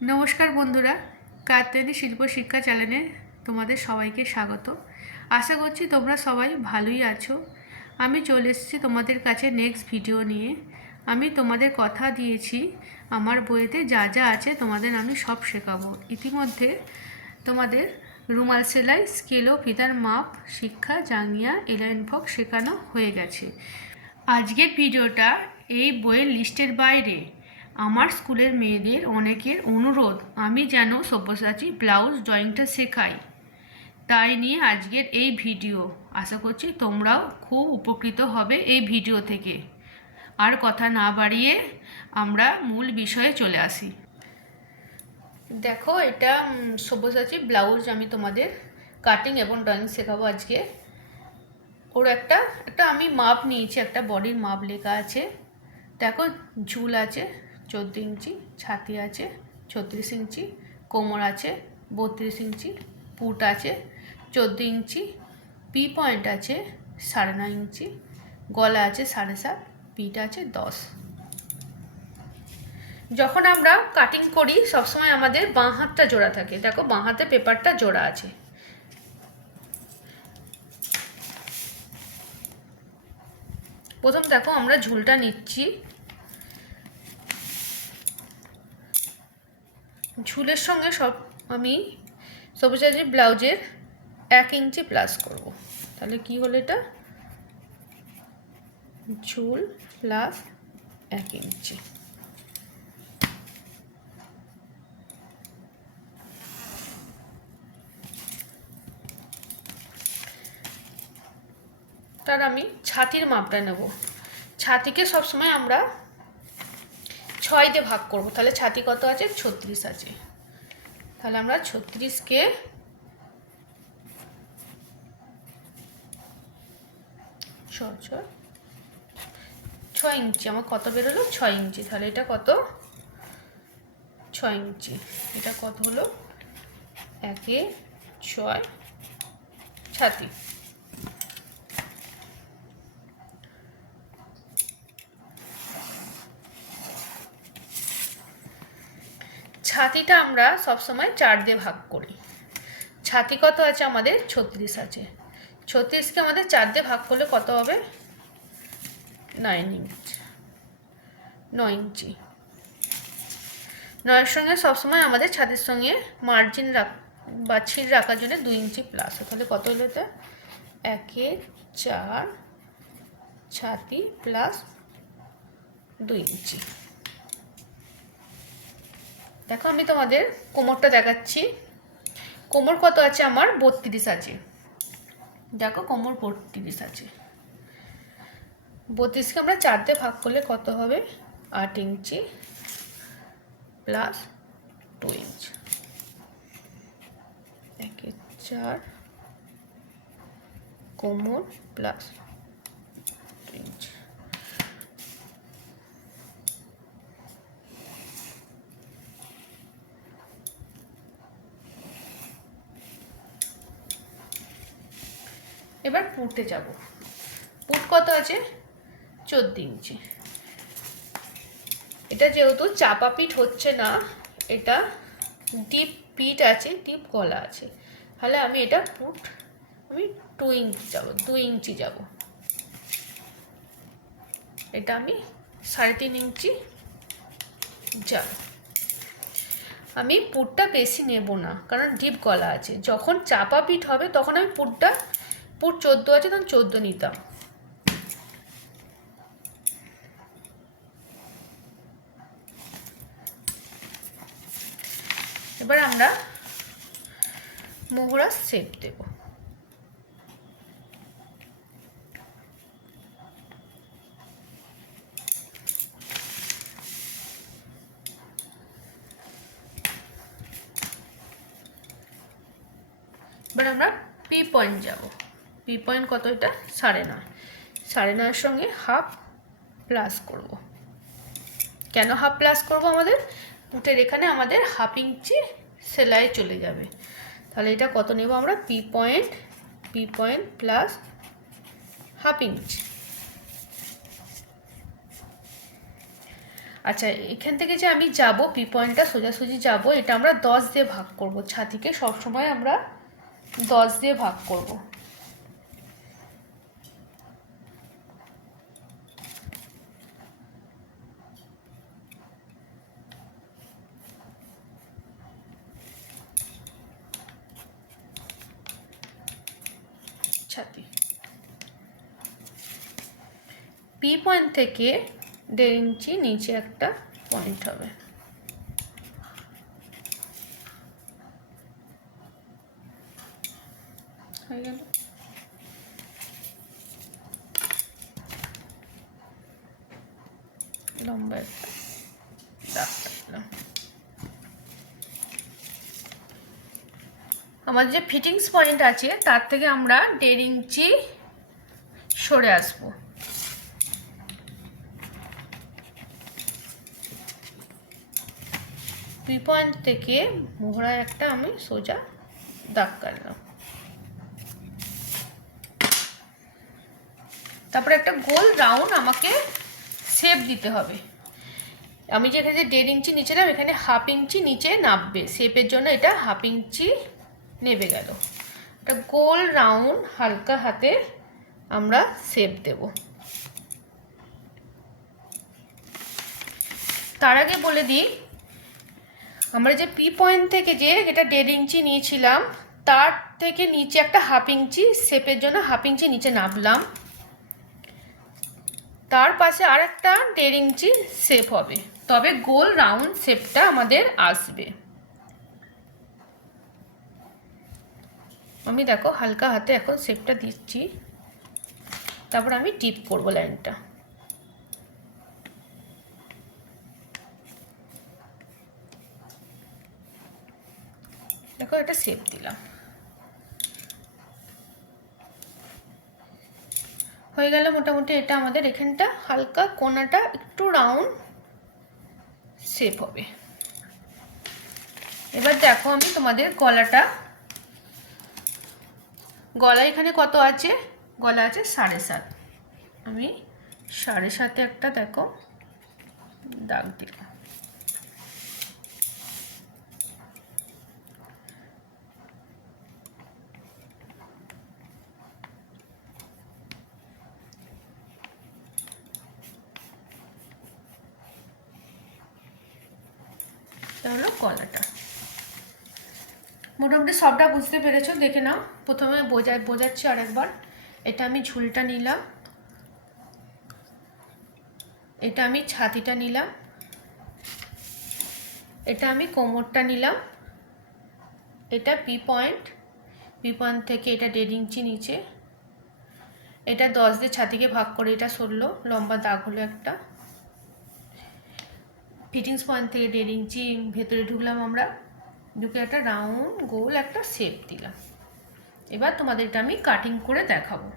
নমস্কার বন্ধুরা, কাত্যায়নী শিল্প শিক্ষা চ্যানেলে তোমাদের সবাইকে স্বাগত। আশা করছি তোমরা সবাই ভালোই আছো। আমি চলে এসেছি তোমাদের কাছে নেক্সট ভিডিও নিয়ে। আমি তোমাদের কথা দিয়েছি, আমার বইয়েতে যা যা আছে তোমাদের আমি সব শেখাবো। ইতিমধ্যে তোমাদের রুমাল সেলাই স্কেল ও ফিতার মাপ, শিক্ষা, জাঙ্গিয়া, এলাইন ফক শেখানো হয়ে গেছে। আজকের ভিডিওটা এই বইয়ের লিস্টের বাইরে। আমার স্কুলের মেয়েদের অনেকের অনুরোধ, আমি যেন সব্যসাচী ব্লাউজ ড্রয়িংটা শেখাই। তাই নিয়ে আজকের এই ভিডিও। আশা করছি তোমরাও খুব উপকৃত হবে এই ভিডিও থেকে। আর কথা না বাড়িয়ে আমরা মূল বিষয়ে চলে আসি। দেখো, এটা সব্যসাচী ব্লাউজ আমি তোমাদের কাটিং এবং ড্রয়িং শেখাবো আজকে। ওর একটা একটা আমি মাপ নিয়েছি, একটা বডির মাপ লেখা আছে। দেখো, ঝুল আছে। চোদ্দ ইঞ্চি, ছাতি আছে, ছত্রিশ ইঞ্চি, কোমর আছে, বত্রিশ ইঞ্চি, পুট আছে, চোদ্দ ইঞ্চি, পি পয়েন্ট আছে সাড়ে নয় ইঞ্চি, গলা আছে সাড়ে সাত, পিঠ আছে দশ। যখন আমরা কাটিং করি, সবসময় আমাদের বাঁ হাতটা জোড়া থাকে। দেখো, বাঁ হাতে পেপারটা জোড়া আছে। প্রথম দেখো, আমরা ঝুলটা নিচ্ছি। ঝুলের সঙ্গে সব আমি সবুজাজি ব্লাউজের এক ইঞ্চি প্লাস করব। তাহলে কি হলো এটা? ঝুল প্লাস এক ইঞ্চি। তার আমি ছাতির মাপটা নেব। ছাতিকে সবসময় আমরা ছয় দিয়ে ভাগ করব। তাহলে ছাতি কত আছে? ছত্রিশ আছে। তাহলে আমরা ছত্রিশকে ছয় ইঞ্চি। আমার কত বেরোলো? ছয় ইঞ্চি। তাহলে এটা কত? ছয় ইঞ্চি। এটা কত হলো? একে ছয়, ছাতি। ছাতিটা আমরা সবসময় চার দিয়ে ভাগ করি। ছাতি কত আছে আমাদের? ছত্রিশ আছে। ছত্রিশকে আমাদের চার দিয়ে ভাগ করলে কত হবে? Nine inch. নয় ইঞ্চি। নয়ের সঙ্গে সবসময় আমাদের ছাতির সঙ্গে মার্জিন রাখ বা ছিট রাখার জন্য দুই ইঞ্চি প্লাস তাহলে কত হলো এটা? একে চার, ছাতি প্লাস দুই ইঞ্চি। দেখো, আমি তোমাদের কোমরটা দেখাচ্ছি। কোমর কত আছে আমার? বত্রিশ আছে। দেখো, কোমর বত্রিশ আছে। বত্রিশকে আমরা চারটে ভাগ করলে কত হবে? আট ইঞ্চি প্লাস টু ইঞ্চ। একে চার, কোমর প্লাস টু ইঞ্চ। এবার পুটে যাব। পুট কত আছে? চোদ্দ ইঞ্চি। এটা যেহেতু চাপা পিঠ হচ্ছে না, এটা ডিপ পিঠ আছে, ডিপ গলা আছে। তাহলে আমি এটা পুট আমি টু ইঞ্চি যাব, দু ইঞ্চি যাব। এটা আমি সাড়ে তিন ইঞ্চি যাব। আমি পুটটা বেশি নেব না, কারণ ডিপ গলা আছে। যখন চাপা পিঠ হবে, তখন আমি পুটটা পুট চোদ্দ আছে, তখন চোদ্দ নিতাম। এবার আমরা মোহরা শেপ দেব। এবার আমরা পি পয়েন্ট যাব। পি পয়েন্ট কত এটা? সাড়ে নয়। সাড়ে নয়ের সঙ্গে হাফ প্লাস করব। কেন হাফ প্লাস করব আমাদের? পুটের এখানে আমাদের হাফ ইঞ্চি সেলাই চলে যাবে। তাহলে এটা কত নেব আমরা? P point P point plus half inch আচ্ছা এখান থেকে যে আমি যাব পি পয়েন্টটা সোজাসুজি যাব, এটা আমরা দশ দিয়ে ভাগ করব। ছাতিকে সবসময় আমরা দশ দিয়ে ভাগ করব। ছাতি। পি পয়েন্ট থেকে দেড় ইঞ্চি নিচে একটা পয়েন্ট হবে হয়ে গেল লম্বা একটা দাগ কাটলাম আমার যে ফিটিংস পয়েন্ট আছে, তার থেকে আমরা দেড় ইঞ্চি সরে আসব। দুই পয়েন্ট থেকে মোহরায় একটা আমি সোজা দাগ কাটলাম। তারপরে একটা গোল রাউন্ড আমাকে শেপ দিতে হবে। আমি যেখানে যে দেড় ইঞ্চি নিচে এখানে হাফ ইঞ্চি নিচে নামবে। শেপের জন্য এটা হাফ ইঞ্চি নেবে গেল। একটা গোল রাউন্ড হালকা হাতে আমরা শেপ দেব। তার আগে বলে দিই, আমরা যে পি পয়েন্ট থেকে যে এটা দেড় ইঞ্চি নিয়েছিলাম, তার থেকে নিচে একটা হাফ ইঞ্চি শেপের জন্য হাফ ইঞ্চি নিচে নামলাম। তার পাশে আর একটা দেড় ইঞ্চি শেপ হবে। তবে গোল রাউন্ড শেপটা আমাদের আসবে। আমি দেখো হালকা হাতে এখন শেপটা দিচ্ছি। তারপর আমি টিপ করব লাইনটা দেখো এটা শেপ দিলাম। হয়ে গেল মোটামুটি এটা আমাদের এখানটা হালকা কোনাটা একটু রাউন্ড শেপ হবে। এবার দেখো আমি তোমাদের গলাটা গলা এখানে কত আছে? গলা আছে সাড়ে সাত। আমি সাড়ে সাতে একটা দেখো, দাগ দিলাম। হলো কলাটা মোটামুটি সবটা বুঝতে পেরেছ, দেখে নাও। প্রথমে বোঝায়, বোঝাচ্ছি আরেকবার। এটা আমি ঝুলটা নিলাম। এটা আমি ছাতিটা নিলাম। এটা আমি কোমরটা নিলাম। এটা পি পয়েন্ট। পি পয়েন্ট থেকে এটা দেড় ইঞ্চি নিচে। এটা দশ দিয়ে ছাতিকে ভাগ করে এটা সরলো, লম্বা দাগ হলো একটা। ফিটিংস পয়েন্ট থেকে দেড় ইঞ্চি ভেতরে ঢুকলাম আমরা। ঢুকে একটা রাউন্ড গোল একটা শেপ দিলাম। এবার তোমাদের এটা আমি কাটিং করে দেখাবো।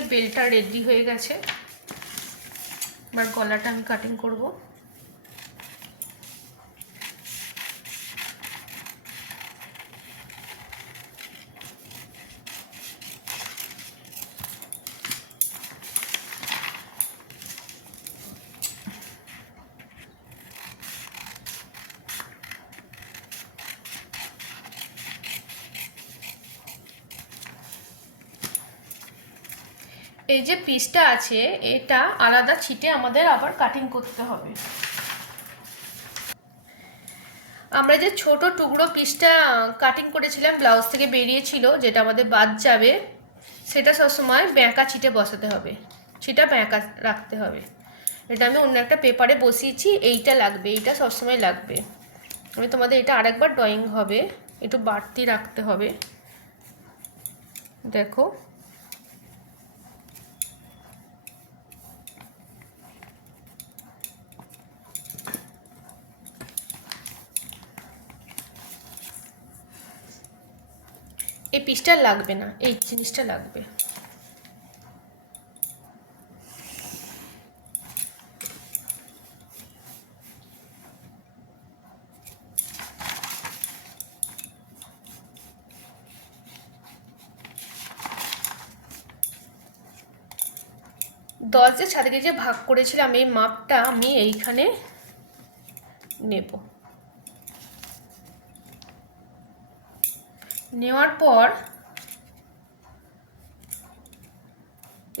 বেলটা রেডি হয়ে গেছে। এবার গলাটা আমি কাটিং করব। এই যে পিসটা আছে, এটা আলাদা ছিটে আমাদের আবার কাটিং করতে হবে। আমরা যে ছোট টুকরো পিসটা কাটিং করেছিলাম ব্লাউজ থেকে বেরিয়েছিল, যেটা আমাদের বাদ যাবে, সেটা সবসময় ব্যাঁকা ছিটে বসাতে হবে। ছিটা ব্যাঁকা রাখতে হবে। এটা আমি অন্য একটা পেপারে বসিয়েছি, এইটা লাগবে, এইটা সবসময় লাগবে। আমি তোমাদের এটা আরেকবার ড্রয়িং হবে, একটু বাড়তি রাখতে হবে। দেখো। এই পিসটা লাগবে না, এই জিনিসটা লাগবে। দশ যে যে ভাগ করেছিলাম, এই মাপটা আমি এইখানে নেব। নেওয়ার পর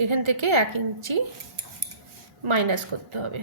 এখান থেকে এক ইঞ্চি মাইনাস করতে হবে।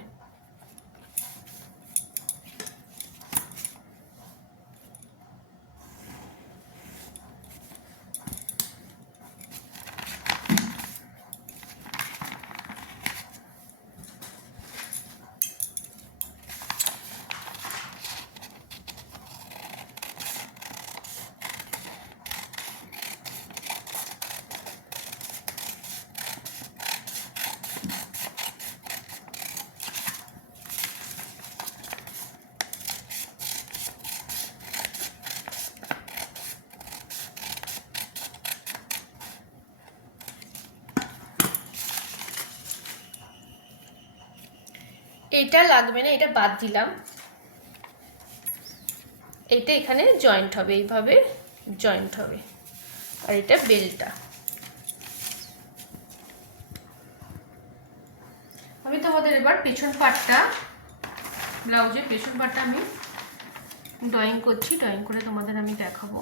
এটা লাগবে না, এটা বাদ দিলাম। এটা এখানে জয়েন্ট হবে, এইভাবে জয়েন্ট হবে। আর এটা বেলটা। আমি তোমাদের এবার পেছন পাটটা, ব্লাউজের পেছন পাটটা আমি ড্রয়িং করছি ড্রয়িং করে তোমাদের আমি দেখাবো।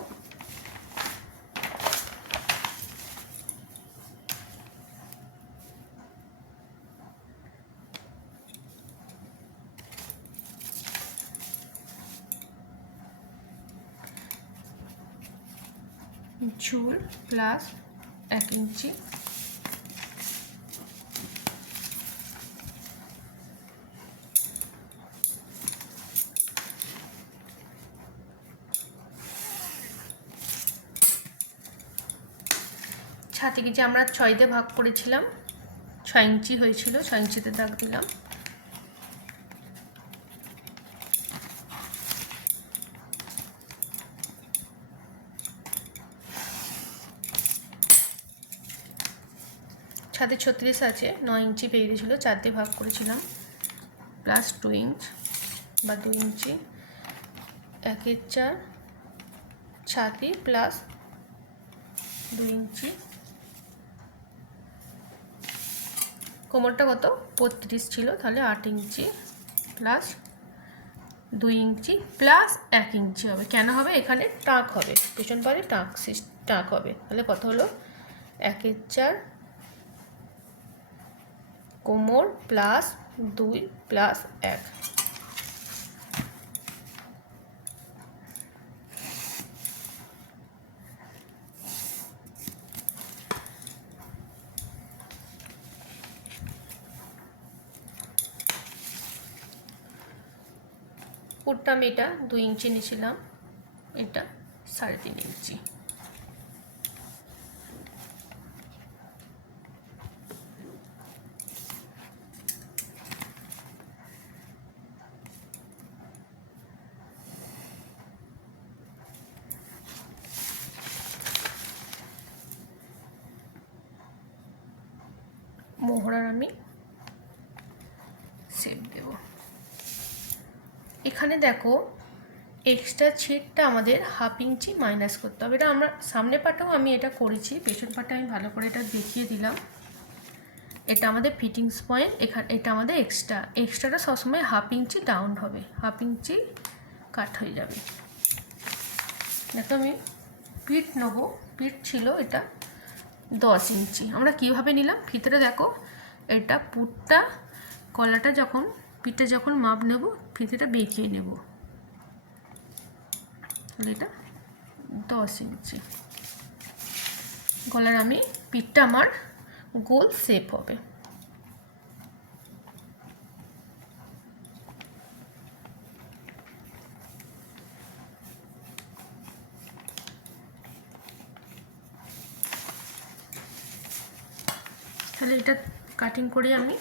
ঝুল প্লাস এক ইঞ্চি। ছাতিকে যে আমরা ছয়তে ভাগ করেছিলাম, ছয় ইঞ্চি হয়েছিল, ছয় ইঞ্চিতে দাগ দিলাম। ছাদে ছত্রিশ আছে, নয় ইঞ্চি বেরিয়েছিল চারটে ভাগ করেছিলাম। প্লাস টু ইঞ্চ বা দু ইঞ্চি একের চার ছাতি প্লাস দু ইঞ্চি। কোমরটা কত? বত্রিশ ছিল, তাহলে আট ইঞ্চি প্লাস দুই ইঞ্চি প্লাস এক ইঞ্চি হবে। কেন হবে? এখানে টাক হবে। পেছন পারে টাক টাক হবে। তাহলে কত হলো? একের চার কোমর প্লাস দুই প্লাস এক। পুরটা আমি এটা দুই ইঞ্চি নিয়েছিলাম, এটা সাড়ে তিন ইঞ্চি মোহরার আমি সেপ দেব। এখানে দেখো এক্সট্রা ছিটটা আমাদের হাফ ইঞ্চি মাইনাস করতে হবে। এটা আমরা সামনে পাটাও আমি এটা করেছি, পেছন পাটা আমি ভালো করে এটা দেখিয়ে দিলাম। এটা আমাদের ফিটিংস পয়েন্ট এখানে, এটা আমাদের এক্সট্রা এক্সট্রাটা সবসময় হাফ ইঞ্চি ডাউন হবে হাফ ইঞ্চি কাট হয়ে যাবে। দেখো আমি পিট নেব পিট ছিল এটা দশ ইঞ্চি। আমরা কীভাবে নিলাম? ফিতেটা দেখো, এটা পুরটা কলাটা যখন, পিঠটা যখন মাপ নেব, ফিতেটা বেঁকিয়ে নেব। তাহলে এটা দশ ইঞ্চি। গলার আমি পিঠটা আমার গোল শেপ হবে। তাহলে এটা কাটিং করে আমি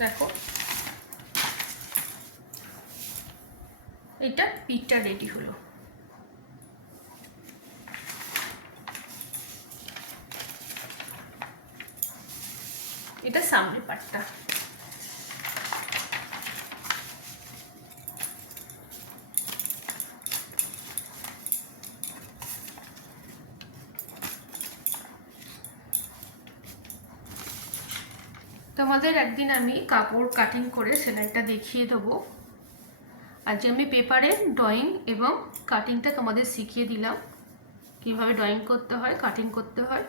দেখো। এটা পিঠটা রেডি হলো এটা সামনে পাটটা তোমাদের একদিন আমি কাপড় কাটিং করে সেলাইটা দেখিয়ে দেবো। আজ আমি পেপারে ড্রয়িং এবং কাটিংটা তোমাদের শিখিয়ে দিলাম, কীভাবে ড্রয়িং করতে হয় কাটিং করতে হয়।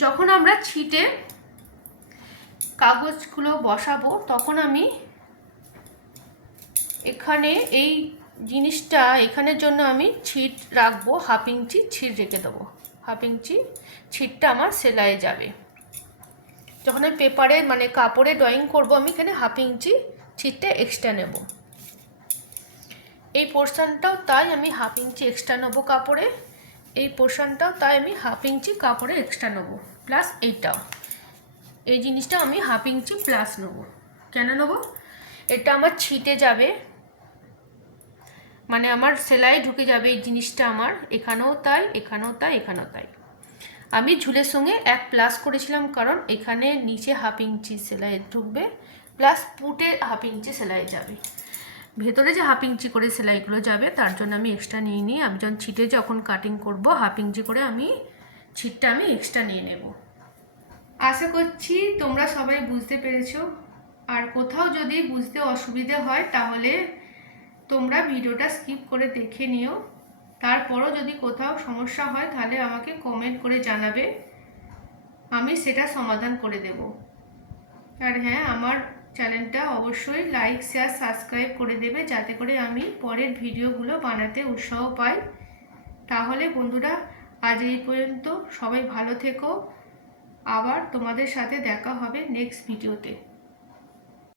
যখন আমরা ছিটে কাগজগুলো বসাবো, তখন আমি এখানে এই জিনিসটা, এখানের জন্য আমি ছিট রাখব হাফ ইঞ্চি ছিট রেখে দেবো। হাফ ইঞ্চি ছিটটা আমার সেলাইয়ে যাবে। যখন আমি পেপারে মানে কাপড়ে ড্রয়িং করব, আমি এখানে হাফ ইঞ্চি ছিটটা এক্সট্রা নেব। এই পোর্শনটাও তাই আমি হাফ ইঞ্চি এক্সট্রা নেব কাপড়ে। এই পোর্শনটাও তাই আমি হাফ ইঞ্চি কাপড়ে এক্সট্রা নেব প্লাস এইটাও এই জিনিসটা আমি হাফ ইঞ্চি প্লাস নেব। কেন নেব? এটা আমার ছিটে যাবে। মানে আমার সেলাই ঢুকে যাবে এই জিনিসটা আমার। এখানেও তাই এখানেও তাই এখানেও তাই। আমি ঝুলের সঙ্গে এক প্লাস করেছিলাম কারণ এখানে নিচে হাফ ইঞ্চি সেলাই ঢুকবে প্লাস পুটে হাফ ইঞ্চি সেলাই যাবে। ভেতরে যে হাফ ইঞ্চি করে সেলাইগুলো যাবে, তার জন্য আমি এক্সট্রা নিয়ে নিই আমি যখন ছিটে যখন কাটিং করব হাফ ইঞ্চি করে আমি ছিটটা আমি এক্সট্রা নিয়ে নেব। আশা করছি তোমরা সবাই বুঝতে পেরেছ। আর কোথাও যদি বুঝতে অসুবিধে হয়, তাহলে তোমরা ভিডিওটা স্কিপ করে দেখে নিও। তারপরও যদি কোথাও সমস্যা হয়, তাহলে আমাকে কমেন্ট করে জানাবে। আমি সেটা সমাধান করে দেব। আর হ্যাঁ আমার চ্যানেলটা অবশ্যই লাইক শেয়ার সাবস্ক্রাইব করে দেবে, যাতে করে আমি পরের ভিডিওগুলো বানাতে উৎসাহ পাই। তাহলে বন্ধুরা, আজ এই পর্যন্ত সবাই ভালো থেকো। আবার তোমাদের সাথে দেখা হবে নেক্সট ভিডিওতে